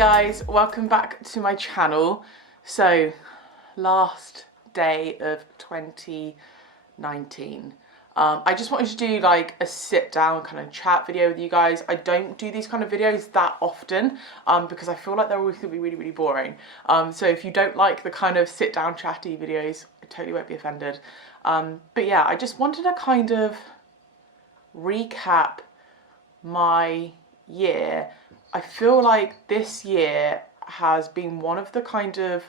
guys, welcome back to my channel. So, last day of 2019. I just wanted to do like a sit down kind of chat video with you guys. I don't do these kind of videos that often because I feel like they're always going to be really boring. So if you don't like the kind of sit down chatty videos, I totally won't be offended. But yeah, I just wanted to kind of recap my year. I feel like this year has been one of the kind of,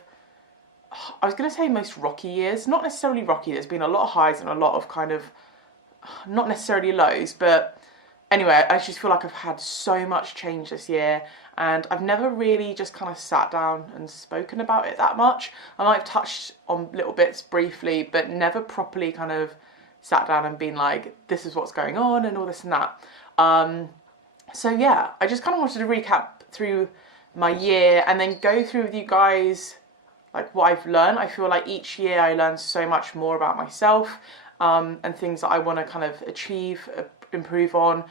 I was going to say most rocky years, not necessarily rocky, there's been a lot of highs and a lot of kind of, not necessarily lows, but anyway, I just feel like I've had so much change this year and I've never really just kind of sat down and spoken about it that much. I might have touched on little bits briefly, but never properly kind of sat down and been like, this is what's going on and all this and that. So yeah, I just kind of wanted to recap through my year and then go through with you guys like what I've learned. I feel like each year I learn so much more about myself and things that I want to kind of achieve, improve on,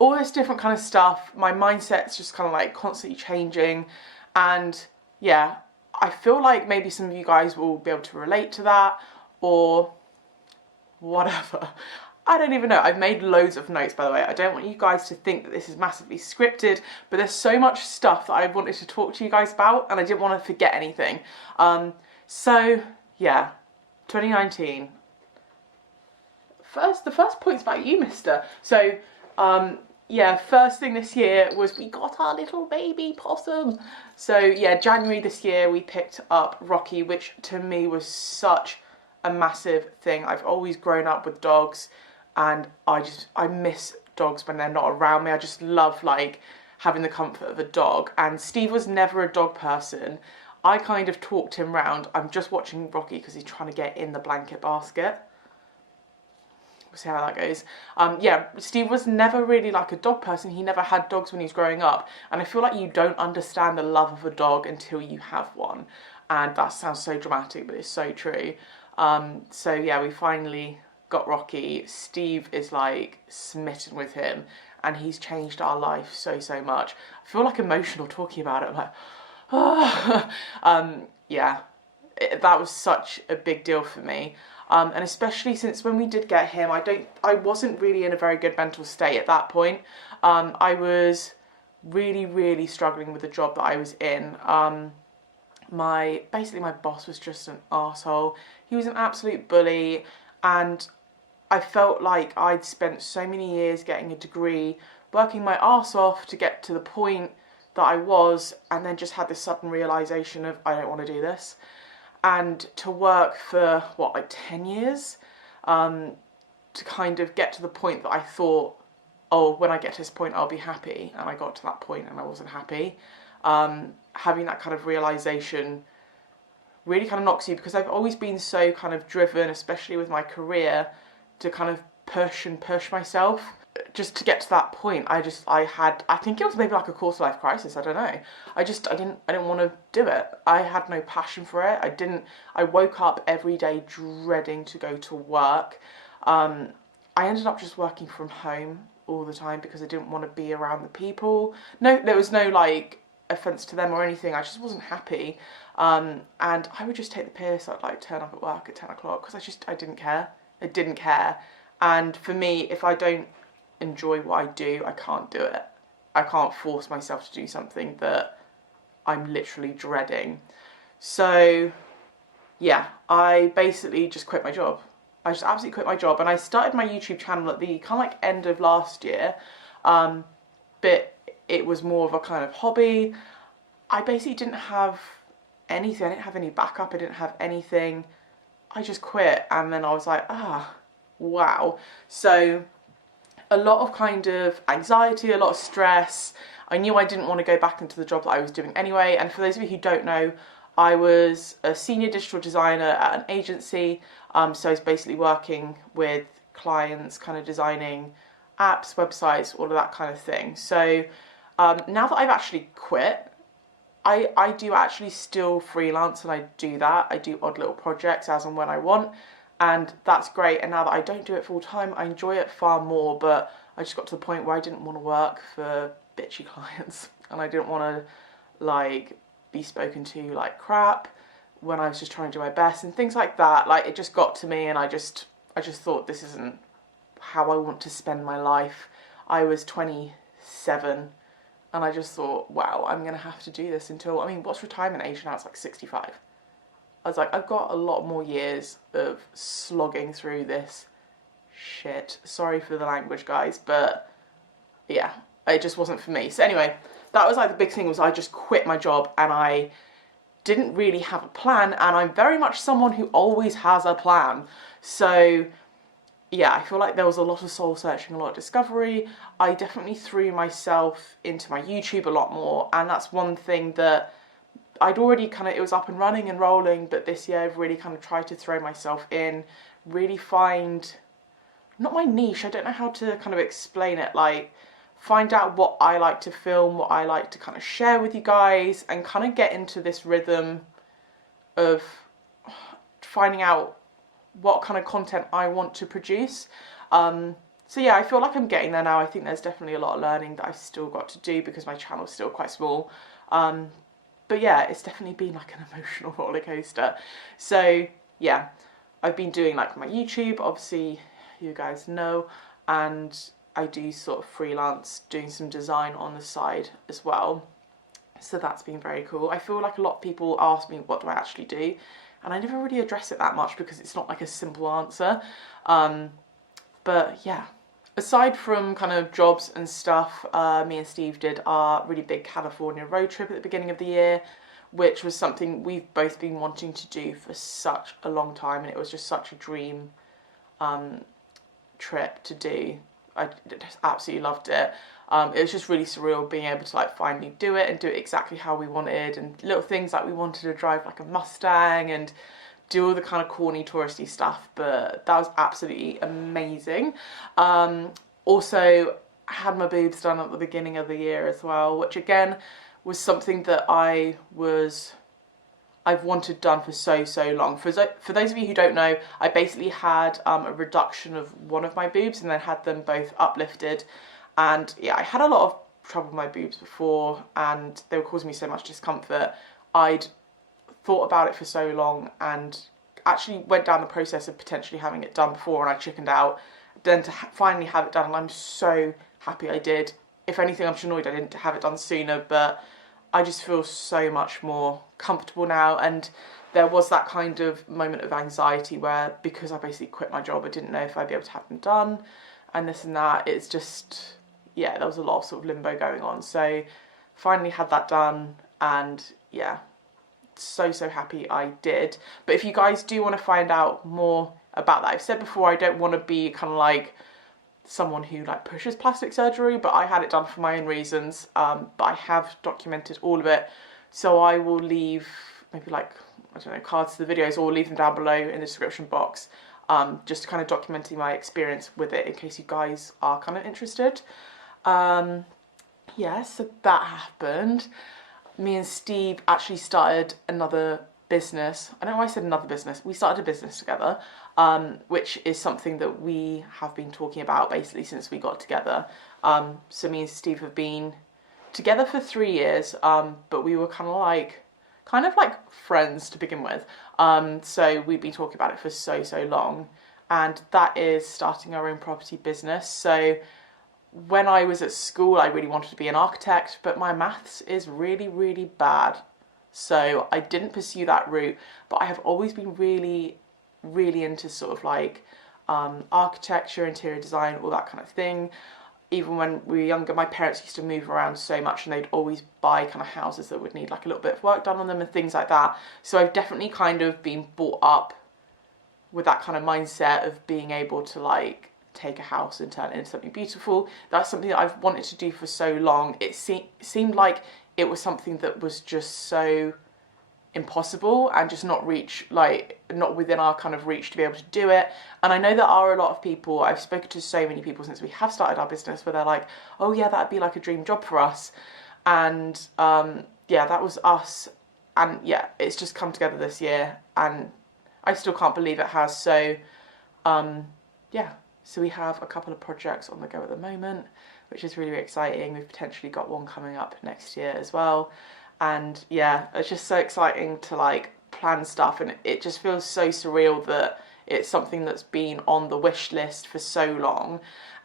all this different kind of stuff. My mindset's just kind of like constantly changing, and yeah, I feel like maybe some of you guys will be able to relate to that or whatever. I don't even know. I've made loads of notes, by the way. I don't want you guys to think that this is massively scripted, but there's so much stuff that I wanted to talk to you guys about and I didn't want to forget anything. So yeah, 2019. The first point's about you, mister. So yeah, first thing this year was we got our little baby possum. So yeah, January this year we picked up Rocky, which to me was such a massive thing. I've always grown up with dogs and I miss dogs when they're not around me. I just love like having the comfort of a dog, and Steve was never a dog person. I kind of talked him round. I'm just watching Rocky because he's trying to get in the blanket basket. We'll see how that goes. Yeah, Steve was never really like a dog person. He never had dogs when he was growing up, and I feel like you don't understand the love of a dog until you have one, and that sounds so dramatic, but it's so true. So yeah, we finally got Rocky. Steve is like smitten with him and he's changed our life so much. I feel like emotional talking about it. I'm like, oh. Yeah, that was such a big deal for me. And especially since when we did get him, I wasn't really in a very good mental state at that point. I was really struggling with the job that I was in. Basically my boss was just an arsehole. He was an absolute bully, and I felt like I'd spent so many years getting a degree, working my arse off to get to the point that I was, and then just had this sudden realisation of I don't want to do this. And to work for, what, like 10 years? To kind of get to the point that I thought, oh, when I get to this point I'll be happy, and I got to that point and I wasn't happy. Having that kind of realisation really kind of knocks you, because I've always been so kind of driven, especially with my career, to kind of push myself just to get to that point. I think it was maybe like a quarter life crisis, I don't know. I didn't want to do it. I had no passion for it. I woke up every day dreading to go to work. I ended up just working from home all the time because I didn't want to be around the people. No, there was no like offence to them or anything. I just wasn't happy. And I would just take the piss. I'd like turn up at work at 10 o'clock because I didn't care. I didn't care. And for me, if I don't enjoy what I do, I can't do it. I can't force myself to do something that I'm literally dreading. So yeah, I basically just quit my job. I just absolutely quit my job, and I started my YouTube channel at the kind of like end of last year, but it was more of a kind of hobby. I basically didn't have anything. I didn't have any backup. I didn't have anything. I just quit, and then I was like, wow. So a lot of kind of anxiety, a lot of stress. I knew I didn't want to go back into the job that I was doing anyway. And for those of you who don't know, I was a senior digital designer at an agency. So I was basically working with clients, kind of designing apps, websites, all of that kind of thing. So now that I've actually quit, I do actually still freelance, and I do that. I do odd little projects as and when I want, and that's great. And now that I don't do it full time, I enjoy it far more, but I just got to the point where I didn't want to work for bitchy clients, and I didn't want to like be spoken to like crap when I was just trying to do my best and things like that. Like it just got to me, and I just thought, this isn't how I want to spend my life. I was 27 and I just thought, wow, I'm going to have to do this until, I mean, what's retirement age now? It's like 65. I was like, I've got a lot more years of slogging through this shit. Sorry for the language, guys, but yeah, it just wasn't for me. So anyway, that was like the big thing, was I just quit my job and I didn't really have a plan, and I'm very much someone who always has a plan. So yeah, I feel like there was a lot of soul searching, a lot of discovery. I definitely threw myself into my YouTube a lot more, and that's one thing that I'd already kind of, it was up and running and rolling, but this year I've really kind of tried to throw myself in, really find, not my niche, I don't know how to kind of explain it, like find out what I like to film, what I like to kind of share with you guys, and kind of get into this rhythm of finding out what kind of content I want to produce. So yeah, I feel like I'm getting there now. I think there's definitely a lot of learning that I've still got to do because my channel's still quite small. But yeah, it's definitely been like an emotional roller coaster. So yeah, I've been doing like my YouTube, obviously you guys know, and I do sort of freelance doing some design on the side as well. So that's been very cool. I feel like a lot of people ask me, what do I actually do? And I never really address it that much because it's not like a simple answer. But yeah, aside from kind of jobs and stuff, me and Steve did our really big California road trip at the beginning of the year, which was something we've both been wanting to do for such a long time, and it was just such a dream trip to do. I just absolutely loved it. It was just really surreal being able to like finally do it and do it exactly how we wanted, and little things like we wanted to drive like a Mustang and do all the kind of corny touristy stuff, but that was absolutely amazing. Also had my boobs done at the beginning of the year as well, which again was something that I've wanted done for so long. For those of you who don't know, I basically had a reduction of one of my boobs and then had them both uplifted. And yeah, I had a lot of trouble with my boobs before and they were causing me so much discomfort. I'd thought about it for so long and actually went down the process of potentially having it done before, and I chickened out. Then to finally have it done, and I'm so happy I did. If anything, I'm annoyed I didn't have it done sooner, but I just feel so much more comfortable now. And there was that kind of moment of anxiety where, because I basically quit my job, I didn't know if I'd be able to have them done and this and that. It's just, yeah, there was a lot of sort of limbo going on. So finally had that done, and yeah, so happy I did. But if you guys do want to find out more about that, I've said before, I don't want to be kind of like someone who like pushes plastic surgery, but I had it done for my own reasons. But I have documented all of it, so I will leave maybe like, I don't know, cards to the videos, or leave them down below in the description box, just kind of documenting my experience with it in case you guys are kind of interested. Yeah, so that happened. Me and Steve actually started another business. I don't know why I said another business. We started a business together, which is something that we have been talking about basically since we got together. So me and Steve have been together for 3 years, but we were kind of like friends to begin with. So we've been talking about it for so long, and that is starting our own property business. So when I was at school, I really wanted to be an architect, but my maths is really bad. So I didn't pursue that route, but I have always been really into sort of like architecture, interior design, all that kind of thing. Even when we were younger, my parents used to move around so much, and they'd always buy kind of houses that would need like a little bit of work done on them and things like that. So I've definitely kind of been brought up with that kind of mindset of being able to like take a house and turn it into something beautiful. That's something that I've wanted to do for so long. It seemed like it was something that was just so impossible and just not within our kind of reach to be able to do it. And I know there are a lot of people, I've spoken to so many people since we have started our business, where they're like, oh yeah, that'd be like a dream job for us. And yeah, that was us. And yeah, it's just come together this year, and I still can't believe it has. So yeah, so we have a couple of projects on the go at the moment, which is really exciting. We've potentially got one coming up next year as well. And yeah, it's just so exciting to like plan stuff, and it just feels so surreal that it's something that's been on the wish list for so long.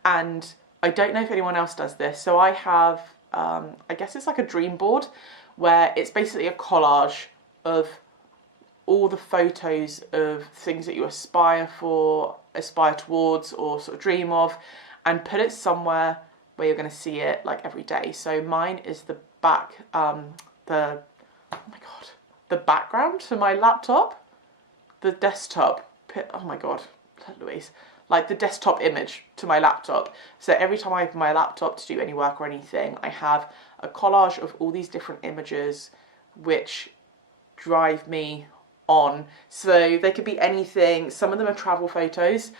And I don't know if anyone else does this. So I have, I guess it's like a dream board where it's basically a collage of all the photos of things that you aspire for, aspire towards, or sort of dream of, and put it somewhere where you're going to see it like every day. So mine is the oh my god, the background to my laptop, the desktop, oh my god, Louise, like the desktop image to my laptop. So every time I open my laptop to do any work or anything, I have a collage of all these different images which drive me on. So they could be anything. Some of them are travel photos.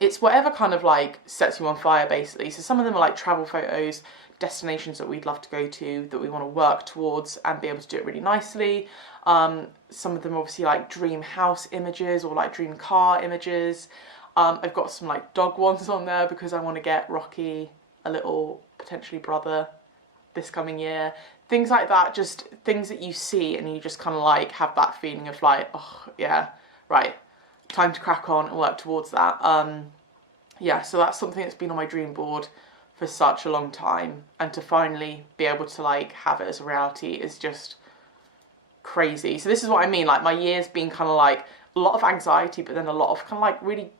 It's whatever kind of like sets you on fire, basically. So some of them are like travel photos, destinations that we'd love to go to, that we want to work towards and be able to do it really nicely. Some of them are obviously like dream house images or like dream car images. I've got some like dog ones on there because I want to get Rocky a little potentially brother this coming year. Things like that, just things that you see and you just kind of like have that feeling of like, oh yeah, right, time to crack on and work towards that. Yeah, so that's something that's been on my dream board for such a long time, and to finally be able to like have it as a reality is just crazy. So this is what I mean, like my year's been kind of like a lot of anxiety, but then a lot of kind of like really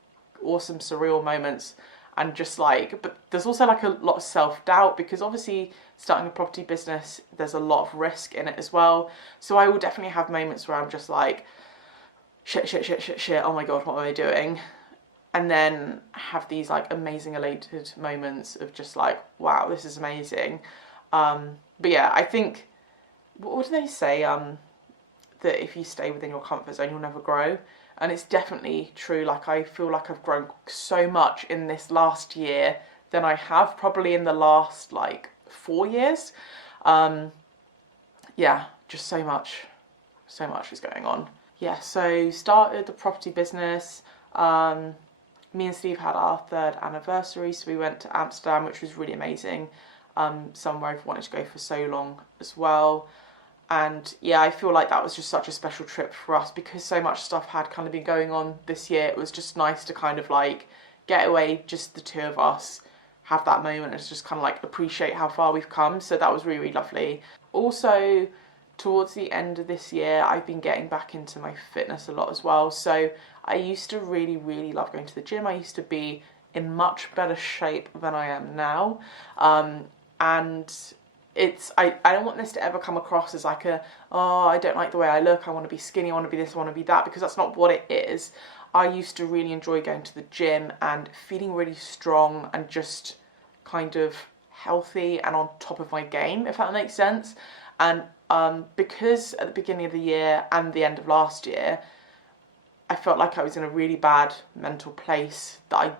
awesome surreal moments, and just like, but there's also like a lot of self-doubt because obviously starting a property business, there's a lot of risk in it as well. So I will definitely have moments where I'm just like, shit, oh my god, what am I doing? And then have these like amazing elated moments of just like, wow, this is amazing. But yeah, I think, what do they say? That if you stay within your comfort zone, you'll never grow. And it's definitely true. Like I feel like I've grown so much in this last year than I have probably in the last like 4 years. Yeah, just so much is going on. Yeah, so started the property business. Me and Steve had our 3rd anniversary, so we went to Amsterdam, which was really amazing. Somewhere I've wanted to go for so long as well. And yeah, I feel like that was just such a special trip for us because so much stuff had kind of been going on this year. It was just nice to kind of like get away, just the two of us, have that moment and just kind of like appreciate how far we've come. So that was really, really lovely. Also, towards the end of this year, I've been getting back into my fitness a lot as well. So I used to really, really love going to the gym. I used to be in much better shape than I am now. And I don't want this to ever come across as like oh, I don't like the way I look, I want to be skinny, I want to be this, I want to be that, because that's not what it is. I used to really enjoy going to the gym and feeling really strong and just kind of healthy and on top of my game, if that makes sense. And because at the beginning of the year and the end of last year, I felt like I was in a really bad mental place that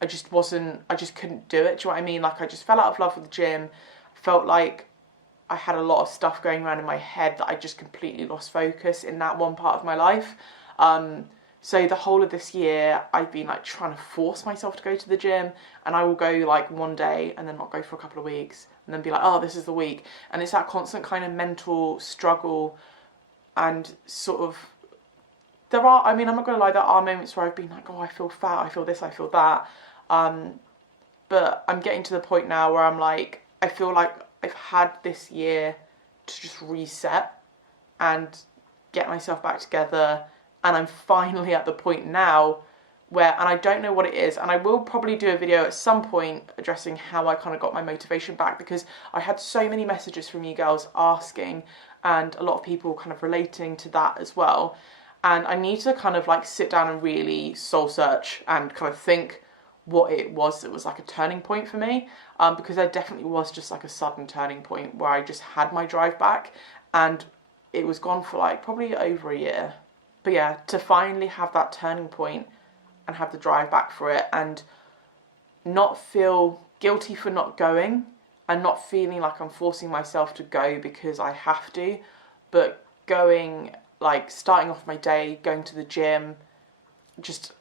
I just couldn't do it. Do you know what I mean? Like I just fell out of love with the gym. Felt like I had a lot of stuff going around in my head that I just completely lost focus in that one part of my life. So the whole of this year, I've been like trying to force myself to go to the gym, and I will go like one day and then not go for a couple of weeks and then be like, oh, this is the week. And it's that constant kind of mental struggle, and sort of, I'm not going to lie, there are moments where I've been like, oh, I feel fat, I feel this, I feel that. But I'm getting to the point now where I'm like, I feel like I've had this year to just reset and get myself back together, and I'm finally at the point now where, and I don't know what it is, and I will probably do a video at some point addressing how I kind of got my motivation back, because I had so many messages from you girls asking, and a lot of people kind of relating to that as well, and I need to kind of like sit down and really soul search and kind of think what it was that was like a turning point for me, because there definitely was just like a sudden turning point where I just had my drive back, and it was gone for like probably over a year. But yeah, to finally have that turning point and have the drive back for it, and not feel guilty for not going, and not feeling like I'm forcing myself to go because I have to, but going, like starting off my day, going to the gym, just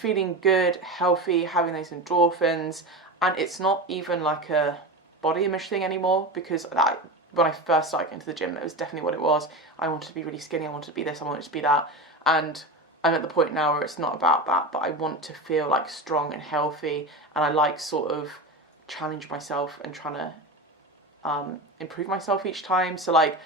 feeling good, healthy, having those endorphins. And it's not even like a body image thing anymore, because when I first started into the gym, that was definitely what it was. I wanted to be really skinny, I wanted to be this, I wanted to be that, and I'm at the point now where it's not about that, but I want to feel like strong and healthy, and I like sort of challenge myself and trying to improve myself each time. So like,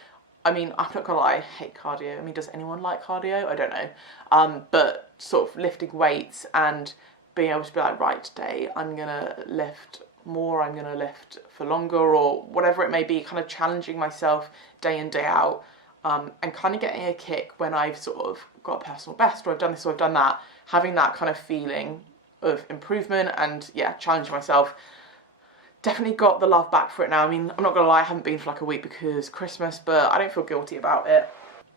I mean, I'm not gonna lie, I hate cardio. I mean, does anyone like cardio? I don't know. But sort of lifting weights and being able to be like, right, today I'm gonna lift more, I'm gonna lift for longer, or whatever it may be, kind of challenging myself day in, day out, and kind of getting a kick when I've sort of got a personal best, or I've done this or I've done that, having that kind of feeling of improvement and yeah, challenging myself. Definitely got the love back for it now. I mean, I'm not gonna lie, I haven't been for like a week because Christmas, but I don't feel guilty about it.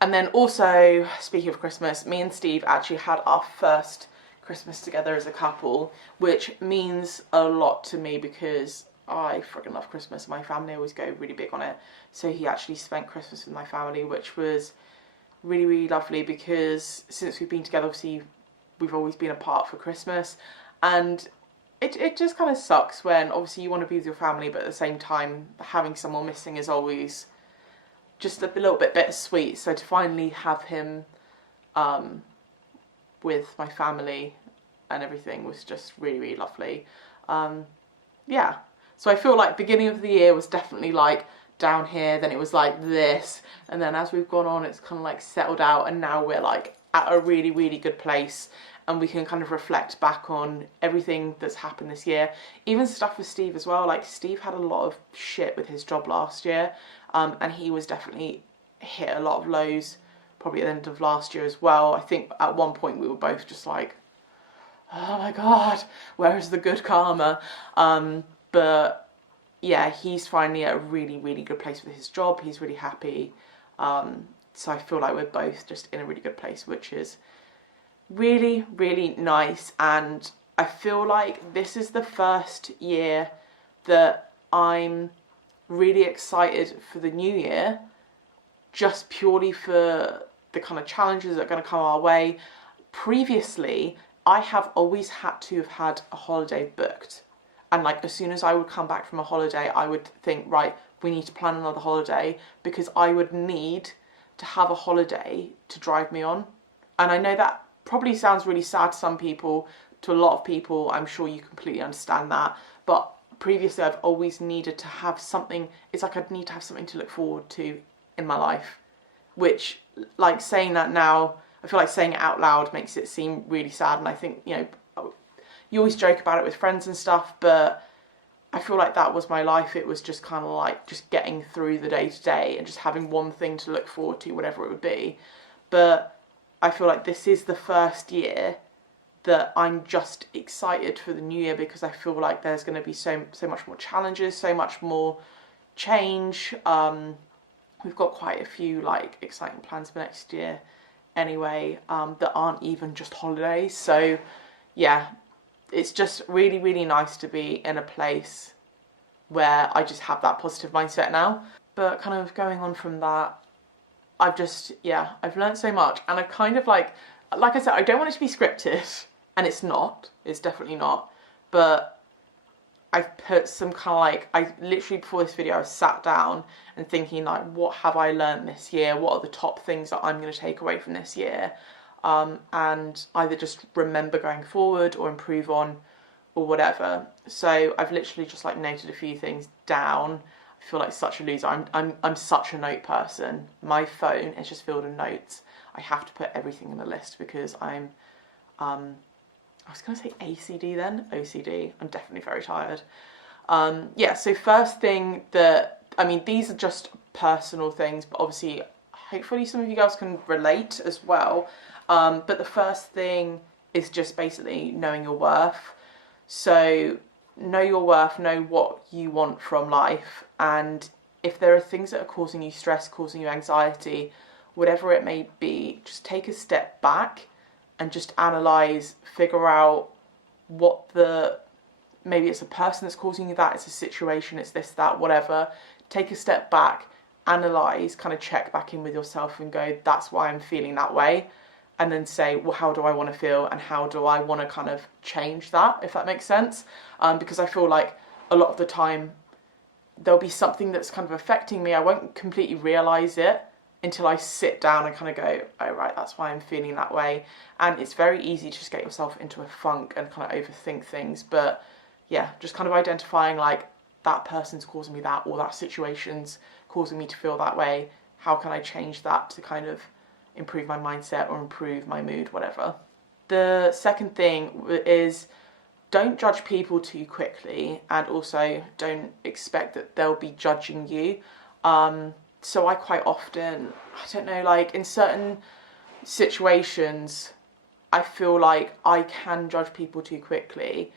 And then also, speaking of Christmas, me and Steve actually had our first Christmas together as a couple, which means a lot to me because I freaking love Christmas. My family always go really big on it. So he actually spent Christmas with my family, which was really, really lovely, because since we've been together, obviously, we've always been apart for Christmas. And it just kind of sucks when obviously you want to be with your family, but at the same time, having someone missing is always just a little bit bittersweet. So to finally have him with my family and everything was just really, really lovely. Yeah, so I feel like beginning of the year was definitely like down here, then it was like this, and then as we've gone on, it's kind of like settled out, and now we're like at a really, really good place, and we can kind of reflect back on everything that's happened this year. Even stuff with Steve as well. Like, Steve had a lot of shit with his job last year, and he was definitely hit a lot of lows probably at the end of last year as well. I think at one point we were both just like, oh my god, where is the good karma? But yeah, he's finally at a really, really good place with his job. He's really happy. So I feel like we're both just in a really good place, which is really, really nice. And I feel like this is the first year that I'm really excited for the new year, just purely for the kind of challenges that are going to come our way. Previously, I have always had to have had a holiday booked. And like, as soon as I would come back from a holiday, I would think, right, we need to plan another holiday, because I would need to have a holiday to drive me on. And I know that probably sounds really sad to some people, to a lot of people, I'm sure you completely understand that. But previously, I've always needed to have something. It's like I'd need to have something to look forward to in my life, which, like, saying that now, I feel like saying it out loud makes it seem really sad. And I think, you know, you always joke about it with friends and stuff, but I feel like that was my life. It was just kind of like just getting through the day to day and just having one thing to look forward to, whatever it would be. But I feel like this is the first year that I'm just excited for the new year, because I feel like there's going to be so much more challenges, so much more change. We've got quite a few like exciting plans for next year anyway, that aren't even just holidays. So yeah, it's just really, really nice to be in a place where I just have that positive mindset now. But kind of going on from that, I've learned so much, and I've kind of like I said, I don't want it to be scripted, and it's definitely not, but I've put some kind of like, I literally before this video I sat down and thinking like, what have I learned this year? What are the top things that I'm going to take away from this year? And either just remember going forward or improve on, or whatever. So I've literally just like noted a few things down. I feel like such a loser. I'm such a note person. My phone is just filled with notes. I have to put everything in a list because I'm I was going to say ACD then, OCD. I'm definitely very tired. Yeah, so first thing that, I mean, these are just personal things, but obviously, hopefully some of you guys can relate as well. But the first thing is just basically knowing your worth. So know your worth, know what you want from life. And if there are things that are causing you stress, causing you anxiety, whatever it may be, just take a step back and just analyse, figure out what maybe it's a person that's causing you that, it's a situation, it's this, that, whatever. Take a step back, analyse, kind of check back in with yourself and go, that's why I'm feeling that way. And then say, well, how do I want to feel, and how do I want to kind of change that, if that makes sense? Because I feel like a lot of the time there'll be something that's kind of affecting me. I won't completely realise it until I sit down and kind of go, oh right, that's why I'm feeling that way. And it's very easy to just get yourself into a funk and kind of overthink things. But yeah, just kind of identifying like, that person's causing me that, or that situation's causing me to feel that way. How can I change that to kind of improve my mindset or improve my mood, whatever. The second thing is, don't judge people too quickly, and also don't expect that they'll be judging you. So I quite often, I don't know, like in certain situations, I feel like I can judge people too quickly.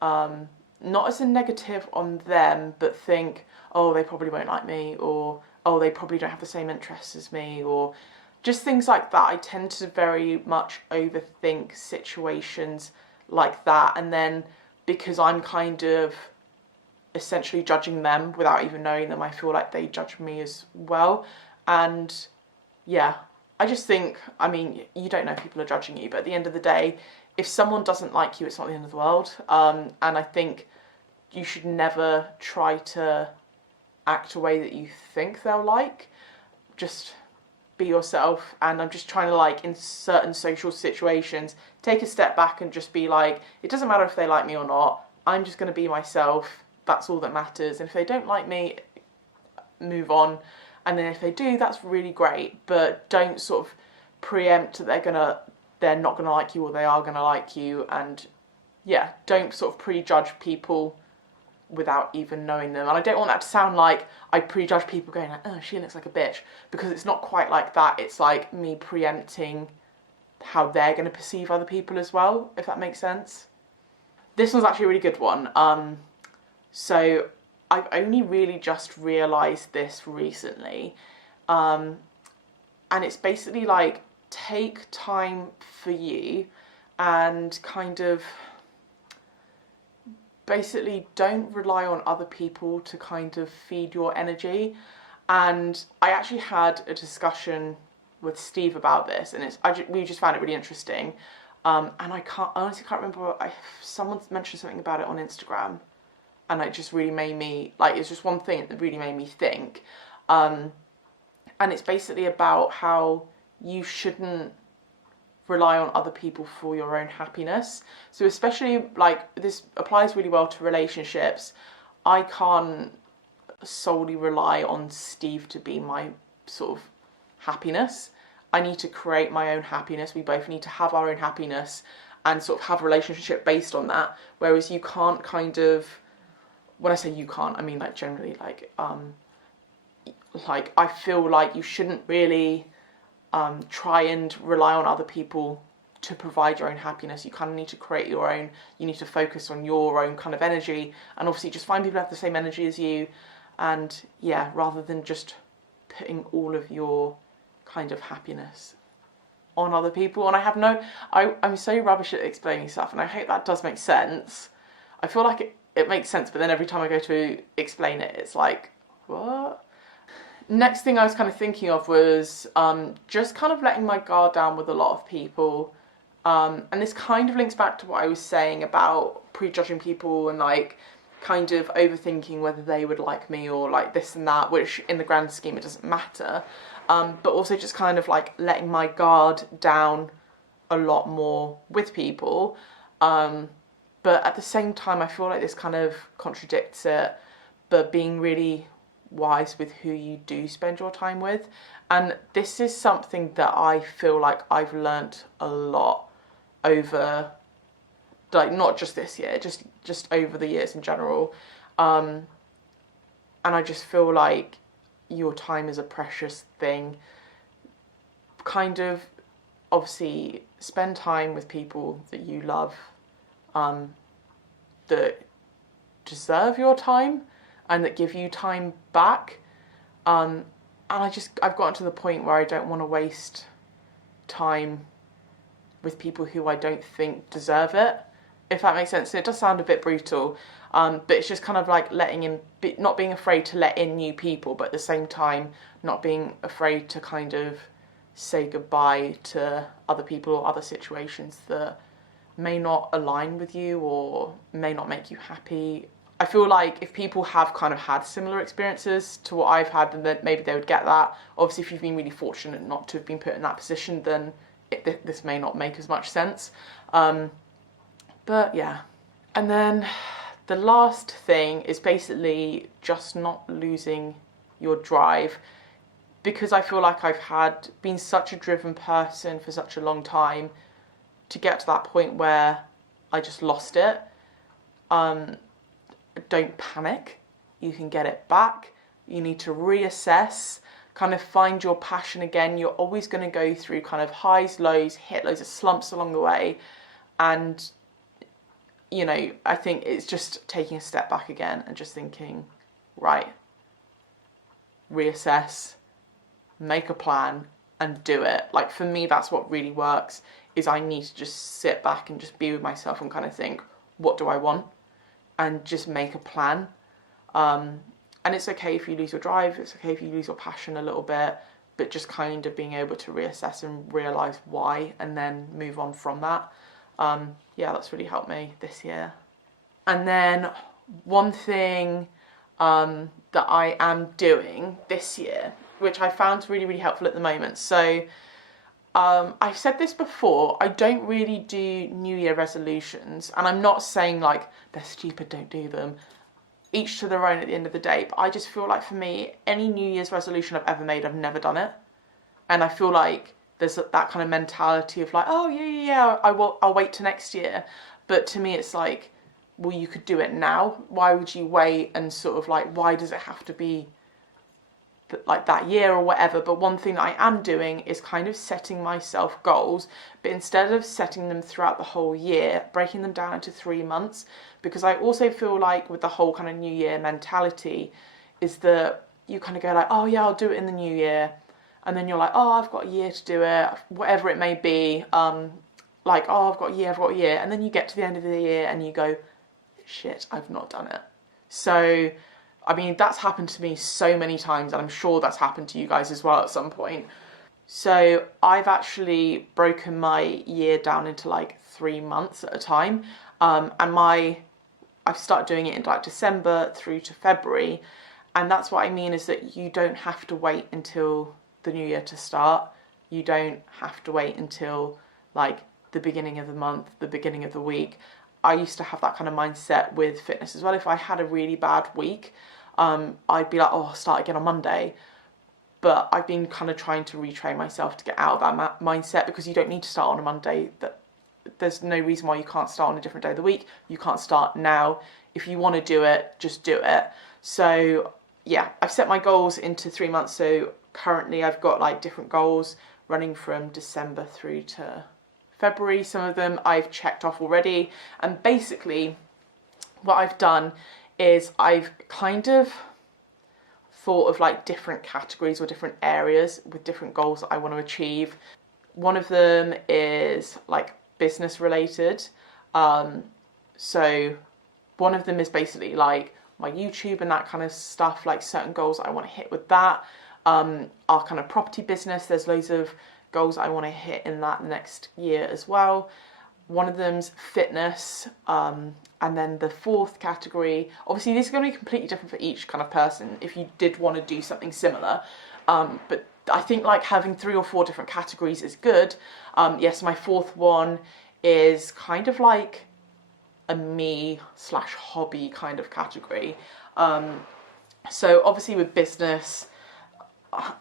Not as a negative on them, but think, oh, they probably won't like me, or oh, they probably don't have the same interests as me, or just things like that. I tend to very much overthink situations like that, and then because I'm kind of essentially judging them without even knowing them, I feel like they judge me as well. And yeah, I just think, I mean, you don't know if people are judging you, but at the end of the day, if someone doesn't like you, it's not the end of the world. And I think you should never try to act a way that you think they'll like. Just be yourself. And I'm just trying to, like, in certain social situations, take a step back and just be like, it doesn't matter if they like me or not, I'm just going to be myself. That's all that matters. And if they don't like me, move on. And then if they do, that's really great. But don't sort of preempt that they're not gonna like you, or they are gonna like you. And yeah, don't sort of prejudge people without even knowing them. And I don't want that to sound like I prejudge people going like, oh, she looks like a bitch, because it's not quite like that. It's like me preempting how they're going to perceive other people as well, if that makes sense. This one's actually a really good one. So I've only really just realised this recently. And it's basically like, take time for you and kind of basically don't rely on other people to kind of feed your energy. And I actually had a discussion with Steve about this, and we just found it really interesting. And I honestly can't remember, someone mentioned something about it on Instagram, and it just really made me, like, it's just one thing that really made me think. And it's basically about how you shouldn't rely on other people for your own happiness. So especially, like, this applies really well to relationships. I can't solely rely on Steve to be my sort of happiness. I need to create my own happiness. We both need to have our own happiness and sort of have a relationship based on that. Whereas you can't kind of, when I say you can't, I mean like generally, like I feel like you shouldn't really try and rely on other people to provide your own happiness. You kind of need to create your own. You need to focus on your own kind of energy, and obviously just find people who have the same energy as you. And yeah, rather than just putting all of your kind of happiness on other people. And I'm so rubbish at explaining stuff, and I hope that does make sense. I feel like it makes sense, but then every time I go to explain it, it's like, what? Next thing I was kind of thinking of was just kind of letting my guard down with a lot of people. And this kind of links back to what I was saying about prejudging people and like kind of overthinking whether they would like me or like this and that, which in the grand scheme it doesn't matter. But also just kind of like letting my guard down a lot more with people. But at the same time, I feel like this kind of contradicts it, but being really wise with who you do spend your time with. And this is something that I feel like I've learnt a lot over, like, not just this year, just over the years in general. And I just feel like your time is a precious thing. Kind of, obviously, spend time with people that you love, that deserve your time and that give you time back. And I've gotten to the point where I don't want to waste time with people who I don't think deserve it, if that makes sense. It does sound a bit brutal, but it's just kind of like not being afraid to let in new people, but at the same time not being afraid to kind of say goodbye to other people or other situations that may not align with you or may not make you happy. I feel like if people have kind of had similar experiences to what I've had, then maybe they would get that. Obviously, if you've been really fortunate not to have been put in that position, then this may not make as much sense. But yeah. And then the last thing is basically just not losing your drive, because I feel like I've been such a driven person for such a long time, to get to that point where I just lost it. Don't panic. You can get it back. You need to reassess, kind of find your passion again. You're always going to go through kind of highs, lows, hit loads of slumps along the way. And, you know, I think it's just taking a step back again and just thinking, right, reassess, make a plan and do it. Like, for me, that's what really works, is I need to just sit back and just be with myself and kind of think, what do I want? And just make a plan. And it's okay if you lose your drive, it's okay if you lose your passion a little bit, but just kind of being able to reassess and realise why, and then move on from that. Yeah, that's really helped me this year. And then one thing that I am doing this year, which I found really, really helpful at the moment. So I've said this before, I don't really do New Year resolutions, and I'm not saying like they're stupid, don't do them. Each to their own at the end of the day, but I just feel like for me, any New Year's resolution I've ever made, I've never done it. And I feel like there's that kind of mentality of like, oh yeah, I'll wait till next year. But to me, it's like, well, you could do it now. Why would you wait? And sort of like, why does it have to be like that year or whatever? But one thing that I am doing is kind of setting myself goals, but instead of setting them throughout the whole year, breaking them down into 3 months, because I also feel like with the whole kind of New Year mentality is that you kind of go like, oh yeah, I'll do it in the new year, and then you're like, oh, I've got a year to do it, whatever it may be, like, oh, I've got a year, and then you get to the end of the year and you go, shit, I've not done it. So I mean, that's happened to me so many times, and I'm sure that's happened to you guys as well at some point. So I've actually broken my year down into like 3 months at a time. And I've started doing it in like December through to February. And that's what I mean, is that you don't have to wait until the new year to start. You don't have to wait until like the beginning of the month, the beginning of the week. I used to have that kind of mindset with fitness as well. If I had a really bad week, I'd be like, oh, I'll start again on Monday. But I've been kind of trying to retrain myself to get out of that mindset, because you don't need to start on a Monday. There's no reason why you can't start on a different day of the week. You can't start now. If you want to do it, just do it. So yeah, I've set my goals into 3 months. So currently I've got like different goals running from December through to February. Some of them I've checked off already. And basically what I've done is I've kind of thought of like different categories or different areas with different goals that I want to achieve. One of them is like business related. So one of them is basically like my YouTube and that kind of stuff, like certain goals I want to hit with that. Our kind of property business, there's loads of goals I want to hit in that next year as well. One of them's fitness, and then the fourth category, obviously this is going to be completely different for each kind of person if you did want to do something similar, but I think like having 3 or 4 different categories is good. Yes, my fourth one is kind of like a me/hobby kind of category. So obviously with business,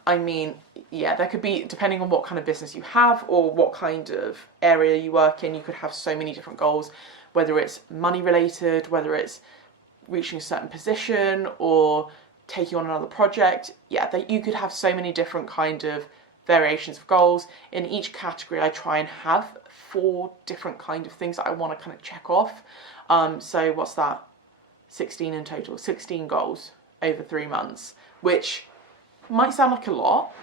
I mean, yeah, there could be, depending on what kind of business you have or what kind of area you work in, you could have so many different goals, whether it's money related, whether it's reaching a certain position or taking on another project. Yeah, you could have so many different kind of variations of goals. In each category, I try and have 4 different kind of things that I want to kind of check off. So what's that? 16 in total, 16 goals over 3 months, which might sound like a lot,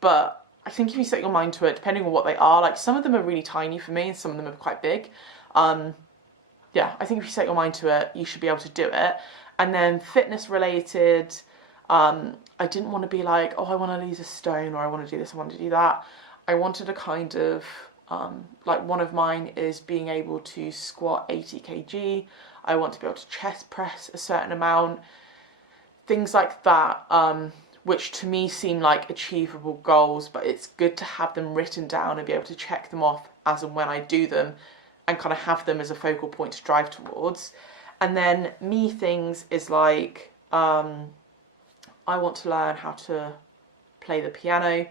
but I think if you set your mind to it, depending on what they are, like some of them are really tiny for me and some of them are quite big. Yeah, I think if you set your mind to it, you should be able to do it. And then fitness related, I didn't want to be like, oh, I want to lose a stone, or I want to do this, I want to do that. I wanted to kind of Like one of mine is being able to squat 80 kg. I want to be able to chest press a certain amount. Things like that, which to me seem like achievable goals, but it's good to have them written down and be able to check them off as and when I do them and kind of have them as a focal point to drive towards. And then me things is like, I want to learn how to play the piano.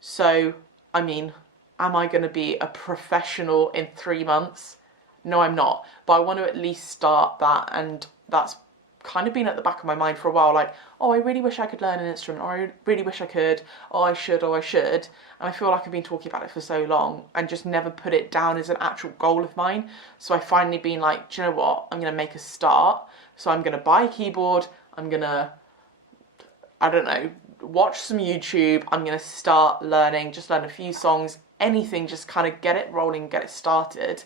So, I mean, am I going to be a professional in 3 months? No, I'm not. But I want to at least start that, and that's kind of been at the back of my mind for a while, like, oh, I really wish I could learn an instrument, or I really wish I could, oh, I should. And I feel like I've been talking about it for so long and just never put it down as an actual goal of mine. So I finally been like, do you know what, I'm going to make a start. So I'm going to buy a keyboard, I'm going to, I don't know, watch some YouTube, I'm going to start learning, just learn a few songs, anything, just kind of get it rolling, get it started.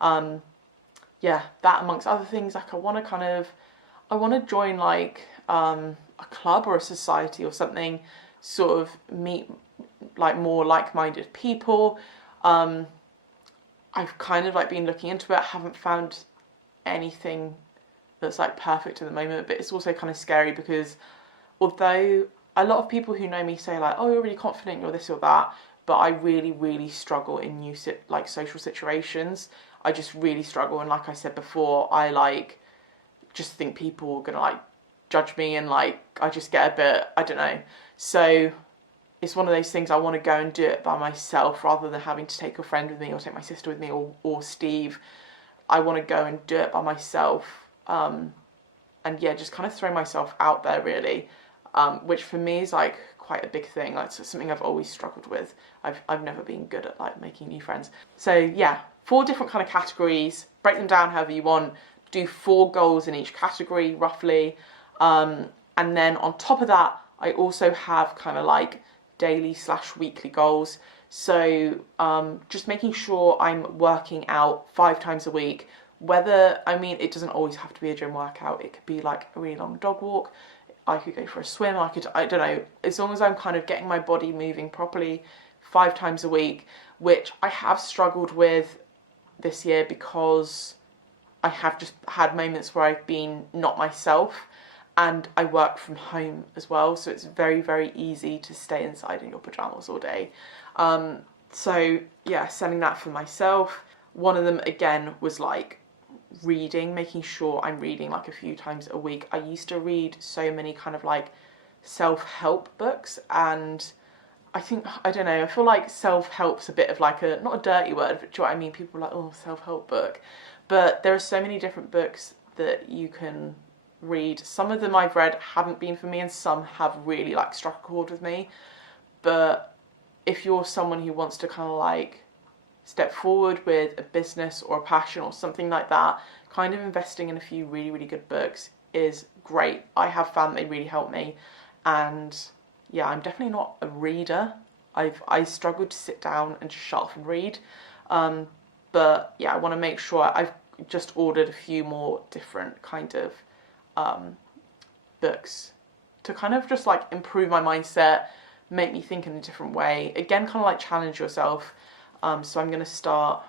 Yeah, that amongst other things, like I want to join like a club or a society or something, sort of meet like more like-minded people. I've kind of like been looking into it, haven't found anything that's like perfect at the moment, but it's also kind of scary because although a lot of people who know me say like, oh, you're really confident, you're this or that, but I really, really struggle in new like social situations. I just really struggle, and like I said before, I like just think people are gonna like judge me, and like I just get a bit, I don't know. So it's one of those things, I want to go and do it by myself rather than having to take a friend with me or take my sister with me or Steve. I want to go and do it by myself, and yeah, just kind of throw myself out there really, which for me is like quite a big thing. Like it's something I've always struggled with. I've never been good at like making new friends. So yeah, 4 different kind of categories, break them down however you want, do 4 goals in each category roughly, and then on top of that I also have kind of like daily/weekly goals. So just making sure I'm working out 5 times a week, whether, I mean, it doesn't always have to be a gym workout, it could be like a really long dog walk, I could go for a swim, I don't know, as long as I'm kind of getting my body moving properly 5 times a week, which I have struggled with this year because I have just had moments where I've been not myself, and I work from home as well, so it's very, very easy to stay inside in your pajamas all day. So yeah, setting that for myself. One of them again was like reading, making sure I'm reading like a few times a week. I used to read so many kind of like self-help books, and I think, I don't know, I feel like self-help's a bit of like a, not a dirty word, but do you know what I mean? People are like, oh, self-help book. But there are so many different books that you can read. Some of them I've read haven't been for me, and some have really like struck a chord with me. But if you're someone who wants to kind of like step forward with a business or a passion or something like that, kind of investing in a few really, really good books is great. I have found they really help me, and yeah, I'm definitely not a reader. I struggled to sit down and just shut off and read. But yeah, I want to make sure I've just ordered a few more different kind of books to kind of just like improve my mindset, make me think in a different way. Again, kind of like challenge yourself. So I'm going to start,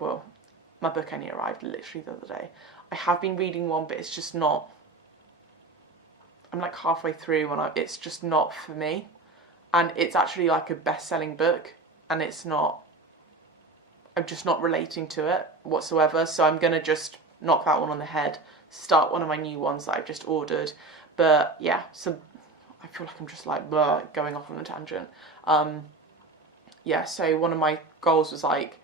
well, my book only arrived literally the other day. I have been reading one, but it's just not, I'm like halfway through and it's just not for me. And it's actually like a best-selling book, and it's not, I'm just not relating to it whatsoever. So I'm going to just knock that one on the head, start one of my new ones that I've just ordered. But yeah, so I feel like I'm just like going off on a tangent. Yeah, so one of my goals was like,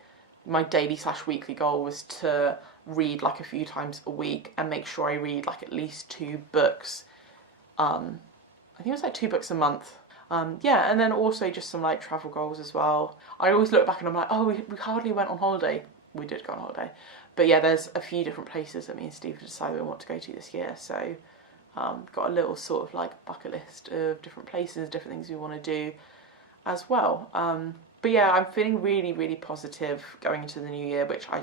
my daily/weekly goal was to read like a few times a week and make sure I read like at least 2 books. I think it was like 2 books a month. Yeah, and then also just some like travel goals as well. I always look back and I'm like, oh, we hardly went on holiday. We did go on holiday. But yeah, there's a few different places that me and Steve have decided we want to go to this year. So got a little sort of like bucket list of different places, different things we want to do as well. But yeah, I'm feeling really, really positive going into the new year, which I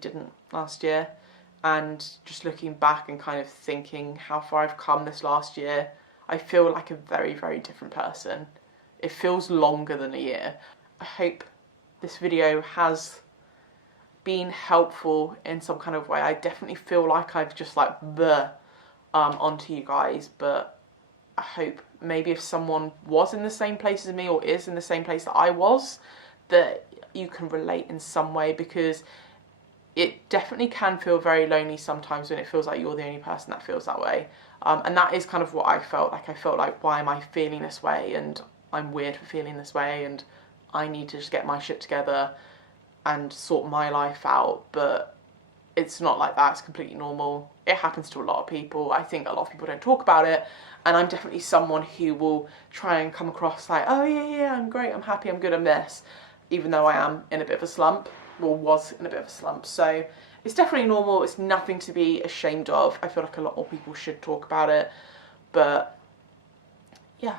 didn't last year. And just looking back and kind of thinking how far I've come this last year, I feel like a very, very different person. It feels longer than a year. I hope this video has been helpful in some kind of way. I definitely feel like I've just like onto you guys, but I hope maybe if someone was in the same place as me or is in the same place that I was, that you can relate in some way, because it definitely can feel very lonely sometimes when it feels like you're the only person that feels that way. And that is kind of what I felt like. I felt like, why am I feeling this way? And I'm weird for feeling this way, and I need to just get my shit together and sort my life out. But it's not like that. It's completely normal. It happens to a lot of people. I think a lot of people don't talk about it, and I'm definitely someone who will try and come across like, oh yeah, I'm great, I'm happy, I'm good, I'm this, even though I am in a bit of a slump, or was in a bit of a slump. So it's definitely normal. It's nothing to be ashamed of. I feel like a lot more people should talk about it. But yeah,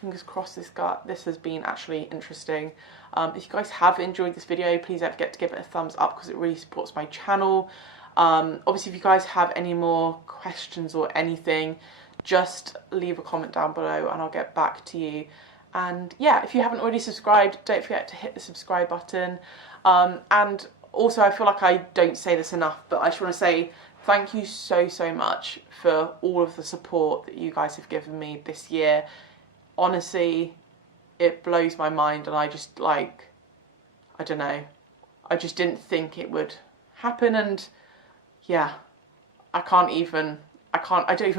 fingers crossed this has been actually interesting. If you guys have enjoyed this video, please don't forget to give it a thumbs up, because it really supports my channel. Obviously, if you guys have any more questions or anything, just leave a comment down below and I'll get back to you. And yeah, if you haven't already subscribed, don't forget to hit the subscribe button. And also, I feel like I don't say this enough, but I just want to say thank you so much for all of the support that you guys have given me this year. Honestly, it blows my mind, and I just like, I don't know, I just didn't think it would happen. And yeah, I don't even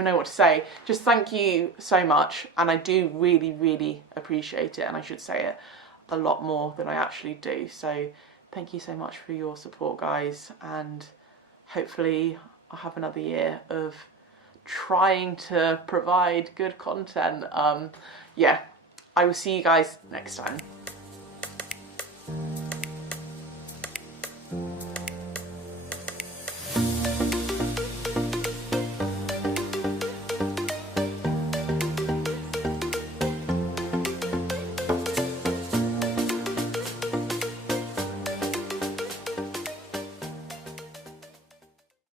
know what to say. Just thank you so much, and I do really appreciate it, and I should say it a lot more than I actually do. So thank you so much for your support, guys, and hopefully I'll have another year of trying to provide good content. Yeah, I will see you guys next time.